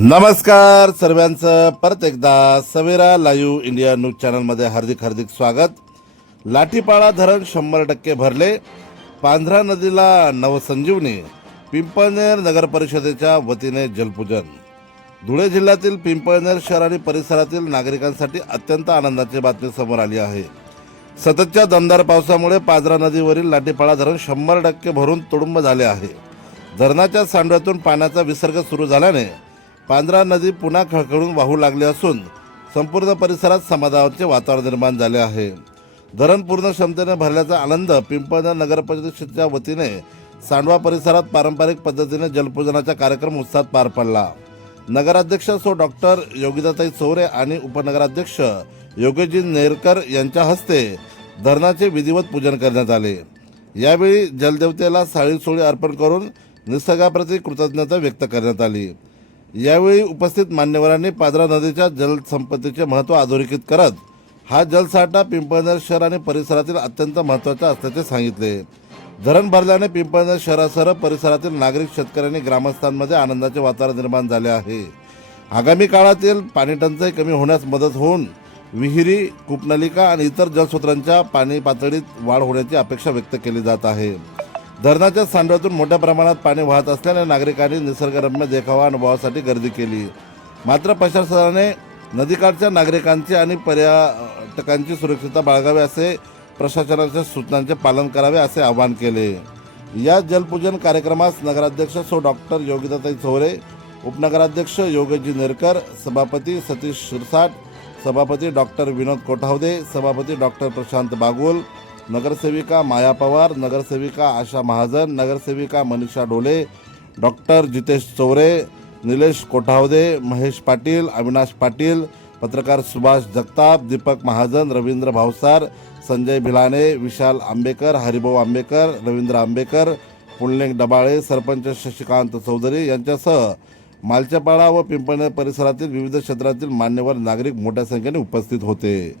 नमस्कार सर्वांचं परत एकदा सवेरा लाईव्ह इंडिया न्यूज चॅनलमध्ये हार्दिक स्वागत। लाठीपाळा धरण 100% भरले, पांझरा नदीला नवसंजीवनी, पिंपळनेर नगर परिषदेच्या वतीने जलपूजन। धुळे जिल्ह्यातील पिंपळनेर शहर आणि परिसरातील नागरिकांसाठी अत्यंत आनंदाची बातमी समोर आली आहे। सततच्या दमदार पावसामुळे पांझरा नदीवरील लाठीपाळा धरण 100% भरून तुडुंब झाले आहे। धरणाच्या सांडव्यातून पाण्याचा विसर्ग सुरू झाल्याने पांझरा नदी पुन्हा खळखळून वाहू लागली असून संपूर्ण परिसरात समाधानाचे वातावरण निर्माण झाले आहे। धरण पूर्ण क्षमतेने भरल्याचा आनंद पिंपळनेर नगर परिषदेच्या वतीने सांडवा परिसरात पारंपरिक पद्धतीने जलपूजनाचा कार्यक्रम उत्साहात पार पडला। नगराध्यक्ष सो डॉक्टर योगिताताई चौरे आणि उपनगराध्यक्ष योगेशजी नेरकर यांच्या हस्ते धरणाचे विधिवत पूजन करण्यात आले। यावेळी जलदेवतेला साळीसोळी अर्पण करून निसर्गाप्रती कृतज्ञता व्यक्त करण्यात आली। यावेळी उपस्थित मान्यवरांनी पांझरा नदीच्या जलसंपत्तीचे महत्त्व अधोरेखित करत हा जलसाठा पिंपळनेर शहर आणि परिसरातील अत्यंत महत्त्वाचा असल्याचे सांगितले। धरण भरल्याने पिंपळनेर शहरासह परिसरातील नागरिक, शेतकऱ्यांनी, ग्रामस्थांमध्ये आनंदाचे वातावरण निर्माण झाले आहे। आगामी काळातील पाणीटंचाई कमी होण्यास मदत होऊन विहिरी, कूपनलिका आणि इतर जलस्रोतांच्या पाणी पातळीत वाढ होण्याची अपेक्षा व्यक्त केली जात आहे। धरणाच्या सांडव्यातून मोठ्या प्रमाणात पाणी वाहत असल्याने नागरिकांनी निसर्गरम्य देखावा अनुभवासाठी गर्दी केली। मात्र प्रशासनाने नदीकाठच्या नागरिकांची आणि पर्यटकांची सुरक्षितता बाळगावी असे प्रशासनाच्या सूचनांचे पालन करावे असे आवाहन केले। या जलपूजन कार्यक्रमास नगराध्यक्ष सो डॉक्टर योगिताताई चौरे, उपनगराध्यक्ष योगेशजी नेरकर, सभापती सतीश शिरसाट, सभापती डॉक्टर विनोद कोठावदे, सभापती डॉक्टर प्रशांत बागुल, नगरसेविका माया पवार, नगरसेविका आशा महाजन, नगरसेविका मनीषा डोले, डॉक्टर जितेश चौरे, निलेश कोठावदे, महेश पाटील, अविनाश पाटील, पत्रकार सुभाष जगताप, दीपक महाजन, रवींद्र भावसार, संजय भिलाणे, विशाल आंबेकर, हरिभाऊ आंबेकर, रवींद्र आंबेकर, पुंडलिक डबाळे, सरपंच शशिकांत चौधरी यांच्यासह मालच्यापाडा व पिंपळनेर परिसरातील विविध क्षेत्रातील मान्यवर नागरिक मोठ्या संख्येने उपस्थित होते।